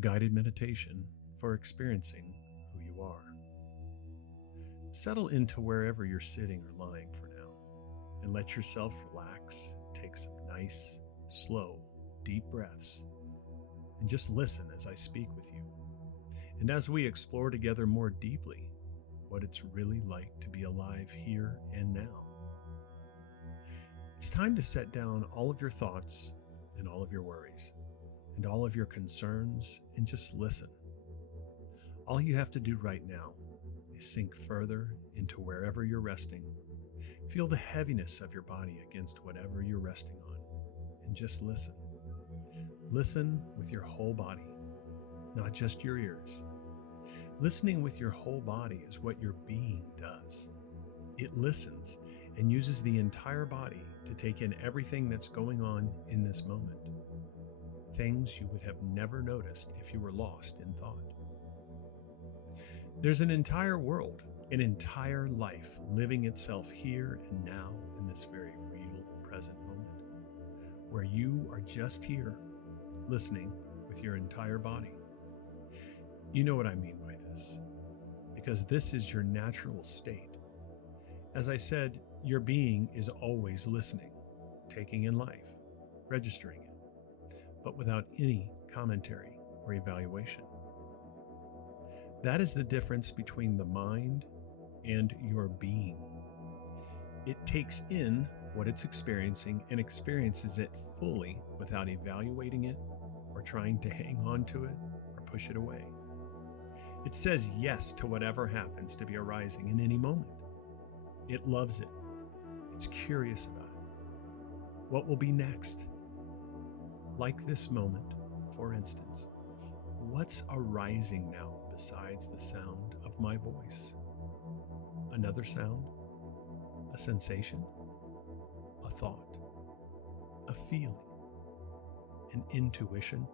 guided meditation for experiencing who you are. Settle into wherever you're sitting or lying for now, and let yourself relax and take some nice, slow, deep breaths, and just listen as I speak with you, and as we explore together more deeply what it's really like to be alive here and now. It's time to set down all of your thoughts and all of your worries and all of your concerns and just listen. All you have to do right now is sink further into wherever you're resting. Feel the heaviness of your body against whatever you're resting on, and just listen. Listen with your whole body, not just your ears. Listening with your whole body is what your being does. It listens and uses the entire body to take in everything that's going on in this moment. Things you would have never noticed if you were lost in thought. There's an entire world, an entire life living itself here and now in this very real present moment, where you are just here, listening with your entire body. You know what I mean by this, because this is your natural state. As I said, your being is always listening, taking in life, registering it, but without any commentary or evaluation. That is the difference between the mind and your being. It takes in what it's experiencing and experiences it fully without evaluating it or trying to hang on to it or push it away. It says yes to whatever happens to be arising in any moment. It loves it. It's curious about it. What will be next? Like this moment, for instance. What's arising now besides the sound of my voice? Another sound? A sensation? A thought? A feeling? An intuition?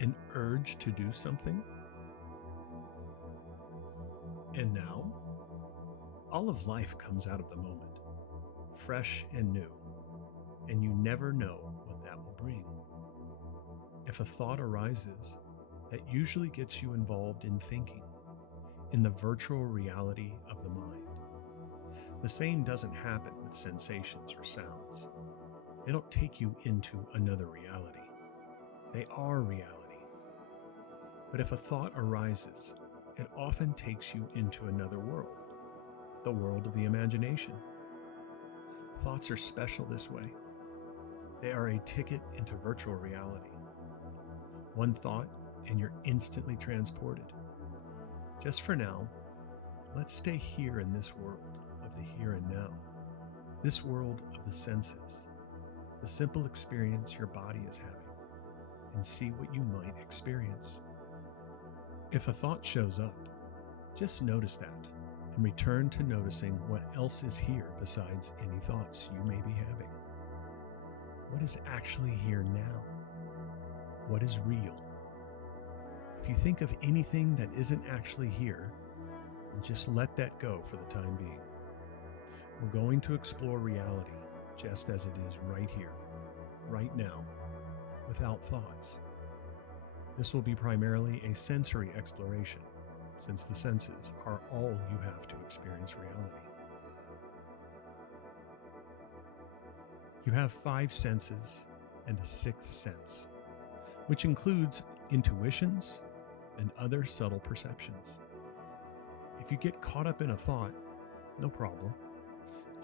An urge to do something? And now, all of life comes out of the moment, fresh and new, and you never know what that will bring. If a thought arises, that usually gets you involved in thinking, in the virtual reality of the mind. The same doesn't happen with sensations or sounds. They don't take you into another reality. They are reality. But if a thought arises, it often takes you into another world, the world of the imagination. Thoughts are special this way. They are a ticket into virtual reality. One thought, and you're instantly transported. Just for now, let's stay here in this world of the here and now, this world of the senses, the simple experience your body is having, and see what you might experience. If a thought shows up, just notice that and return to noticing what else is here besides any thoughts you may be having. What is actually here now? What is real? If you think of anything that isn't actually here, just let that go for the time being. We're going to explore reality just as it is right here, right now, without thoughts. This will be primarily a sensory exploration, since the senses are all you have to experience reality. You have 5 senses and a 6th sense, which includes intuitions and other subtle perceptions. If you get caught up in a thought, no problem.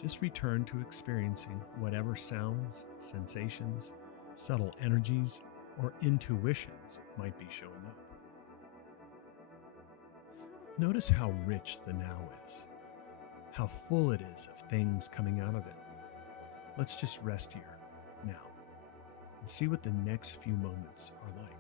Just return to experiencing whatever sounds, sensations, subtle energies, or intuitions might be showing up. Notice how rich the now is, how full it is of things coming out of it. Let's just rest here, now, and see what the next few moments are like.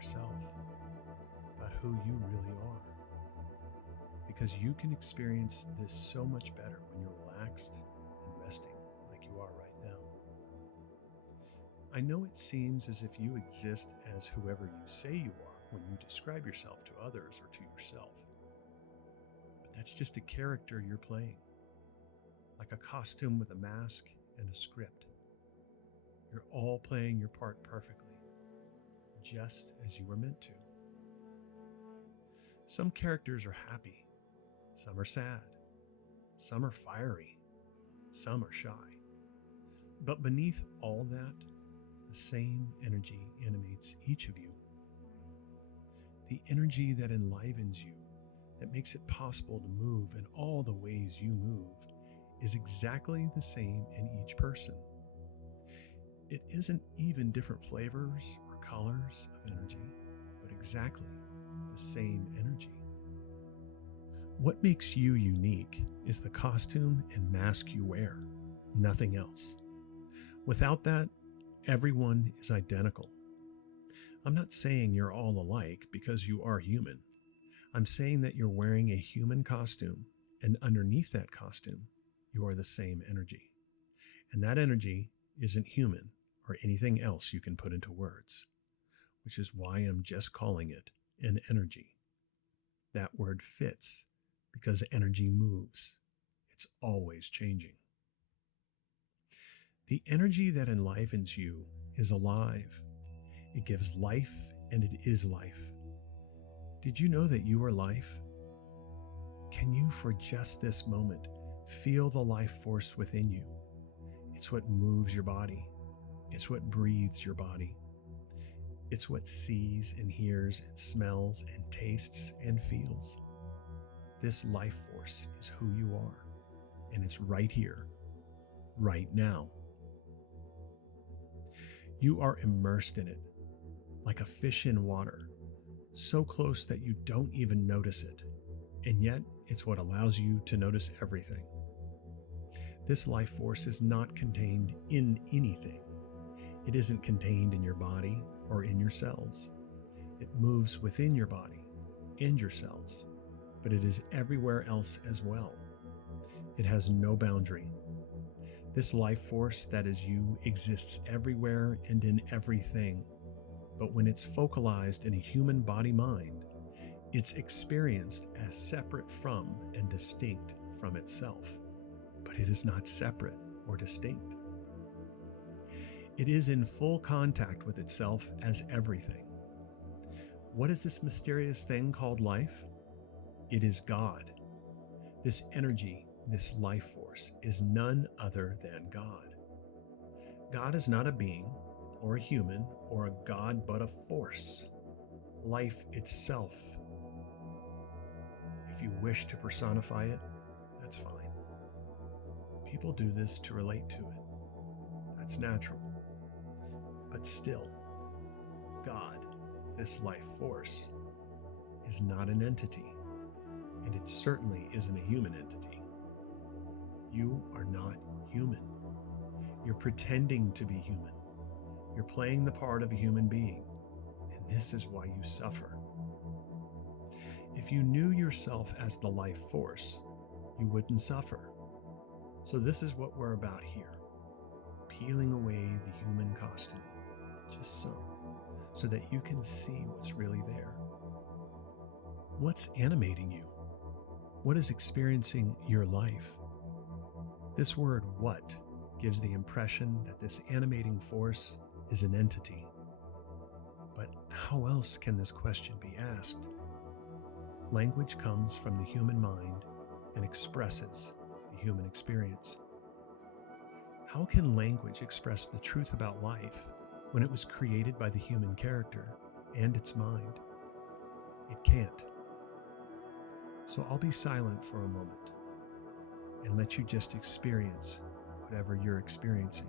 yourself, about who you really are. Because you can experience this so much better when you're relaxed and resting like you are right now. I know it seems as if you exist as whoever you say you are when you describe yourself to others or to yourself. But that's just a character you're playing, like a costume with a mask and a script. You're all playing your part perfectly, just as you were meant to. Some characters are happy, some are sad, some are fiery, some are shy. But beneath all that, the same energy animates each of you. The energy that enlivens you, that makes it possible to move in all the ways you move, is exactly the same in each person. It isn't even different flavors or colors of energy, but exactly the same energy. What makes you unique is the costume and mask you wear, nothing else. Without that, everyone is identical. I'm not saying you're all alike because you are human. I'm saying that you're wearing a human costume, and underneath that costume, you are the same energy. And that energy isn't human or anything else you can put into words, which is why I'm just calling it an energy. That word fits because energy moves. It's always changing. The energy that enlivens you is alive. It gives life, and it is life. Did you know that you are life? Can you, for just this moment, feel the life force within you? It's what moves your body. It's what breathes your body. It's what sees and hears and smells and tastes and feels. This life force is who you are, and it's right here, right now. You are immersed in it, like a fish in water, so close that you don't even notice it, and yet it's what allows you to notice everything. This life force is not contained in anything. It isn't contained in your body or in your cells. It moves within your body and your cells, but it is everywhere else as well. It has no boundary. This life force that is you exists everywhere and in everything, but when it's focalized in a human body-mind, it's experienced as separate from and distinct from itself. But it is not separate or distinct. It is in full contact with itself as everything. What is this mysterious thing called life? It is God. This energy, this life force, is none other than God. God is not a being or a human or a god, but a force. Life itself. If you wish to personify it, that's fine. People do this to relate to it. That's natural. But still, God, this life force, is not an entity, and it certainly isn't a human entity. You are not human. You're pretending to be human. You're playing the part of a human being, and this is why you suffer. If you knew yourself as the life force, you wouldn't suffer. So this is what we're about here, peeling away the human costume, just so that you can see what's really there. What's animating you? What is experiencing your life? This word "what" gives the impression that this animating force is an entity. But how else can this question be asked? Language comes from the human mind and expresses the human experience. How can language express the truth about life when it was created by the human character and its mind? It can't. So I'll be silent for a moment and let you just experience whatever you're experiencing.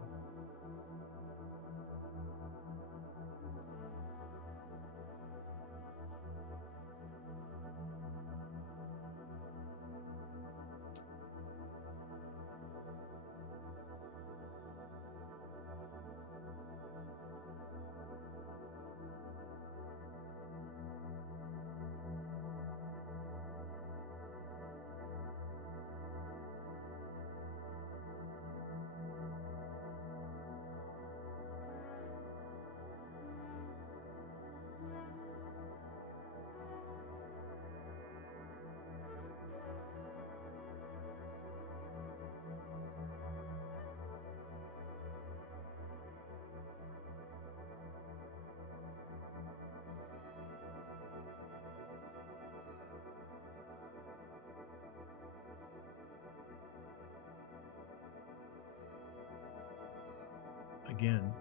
Again,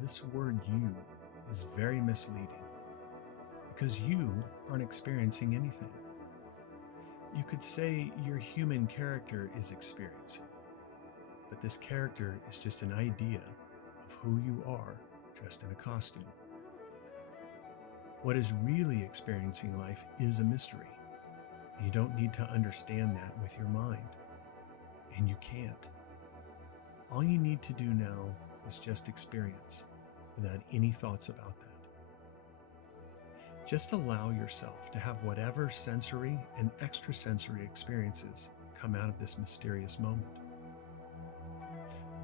this word you is very misleading because you aren't experiencing anything. You could say your human character is experiencing, but this character is just an idea of who you are dressed in a costume. What is really experiencing life is a mystery. You don't need to understand that with your mind, and you can't. All you need to do now is just experience without any thoughts about that. Just allow yourself to have whatever sensory and extrasensory experiences come out of this mysterious moment.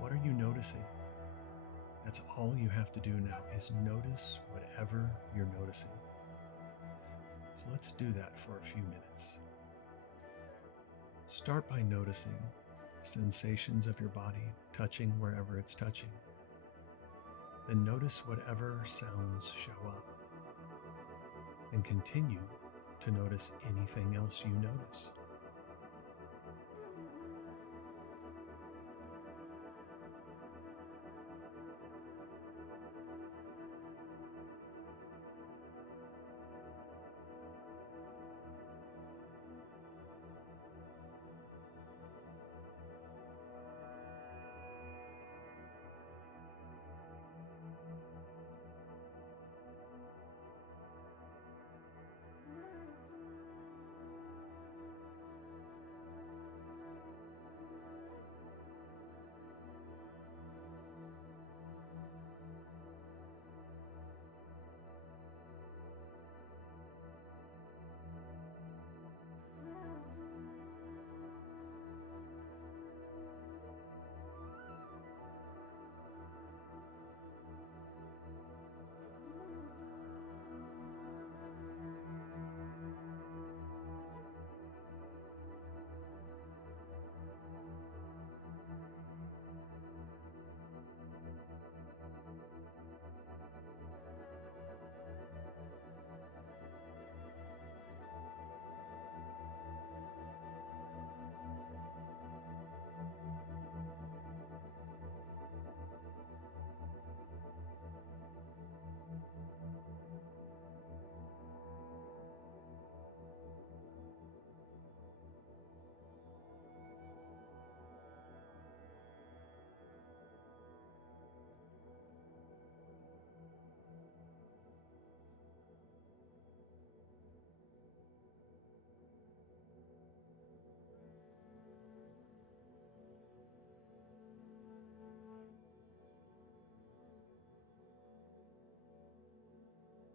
What are you noticing? That's all you have to do now is notice whatever you're noticing. So let's do that for a few minutes. Start by noticing the sensations of your body touching wherever it's touching. Then notice whatever sounds show up. And continue to notice anything else you notice.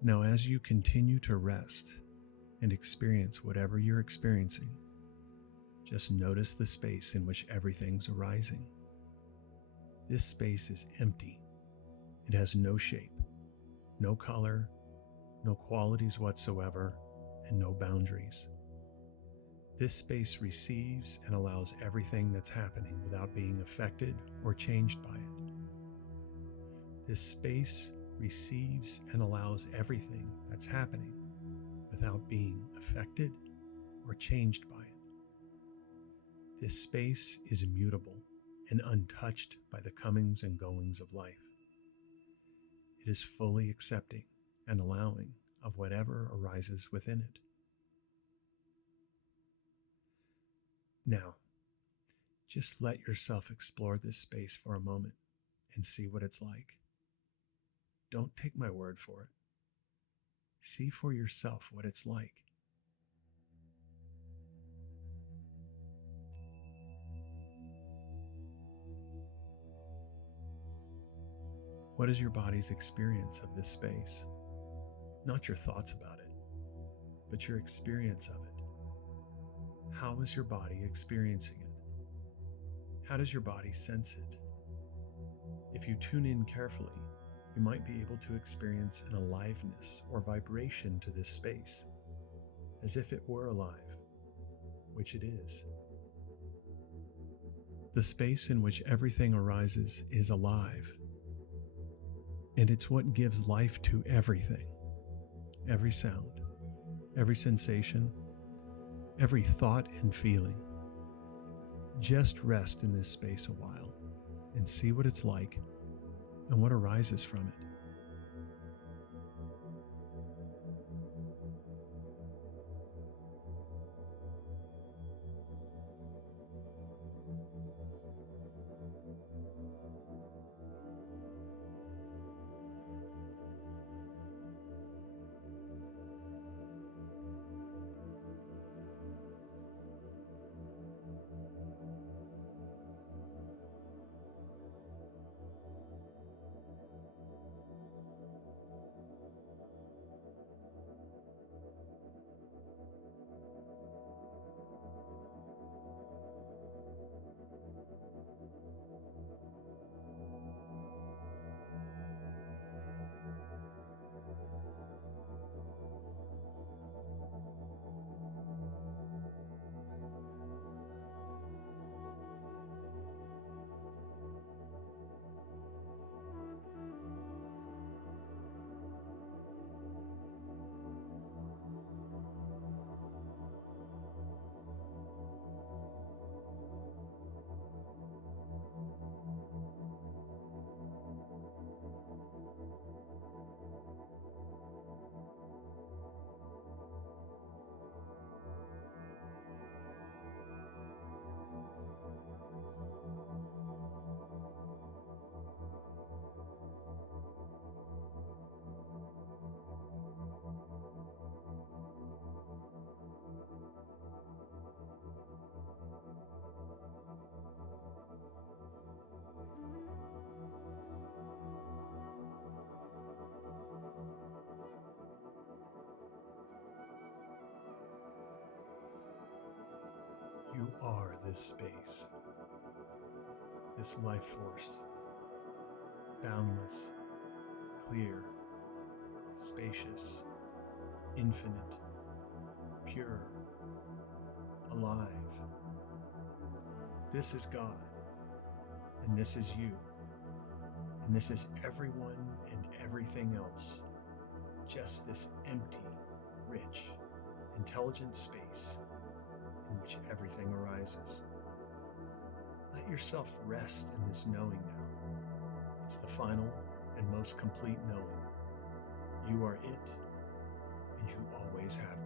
Now, as you continue to rest and experience whatever you're experiencing, just notice the space in which everything's arising. This space is empty. It has no shape, no color, no qualities whatsoever, and no boundaries. This space receives and allows everything that's happening without being affected or changed by it. This space receives and allows everything that's happening without being affected or changed by it. This space is immutable and untouched by the comings and goings of life. It is fully accepting and allowing of whatever arises within it. Now, just let yourself explore this space for a moment and see what it's like. Don't take my word for it. See for yourself what it's like. What is your body's experience of this space? Not your thoughts about it, but your experience of it. How is your body experiencing it? How does your body sense it? If you tune in carefully, you might be able to experience an aliveness or vibration to this space, as if it were alive, which it is. The space in which everything arises is alive, and it's what gives life to everything. Every sound, every sensation, every thought and feeling. Just rest in this space a while and see what it's like and what arises from it. You are this space, this life force, boundless, clear, spacious, infinite, pure, alive. This is God, and this is you, and this is everyone and everything else. Just this empty, rich, intelligent space in which everything arises. Let yourself rest in this knowing now. It's the final and most complete knowing. You are it, and you always have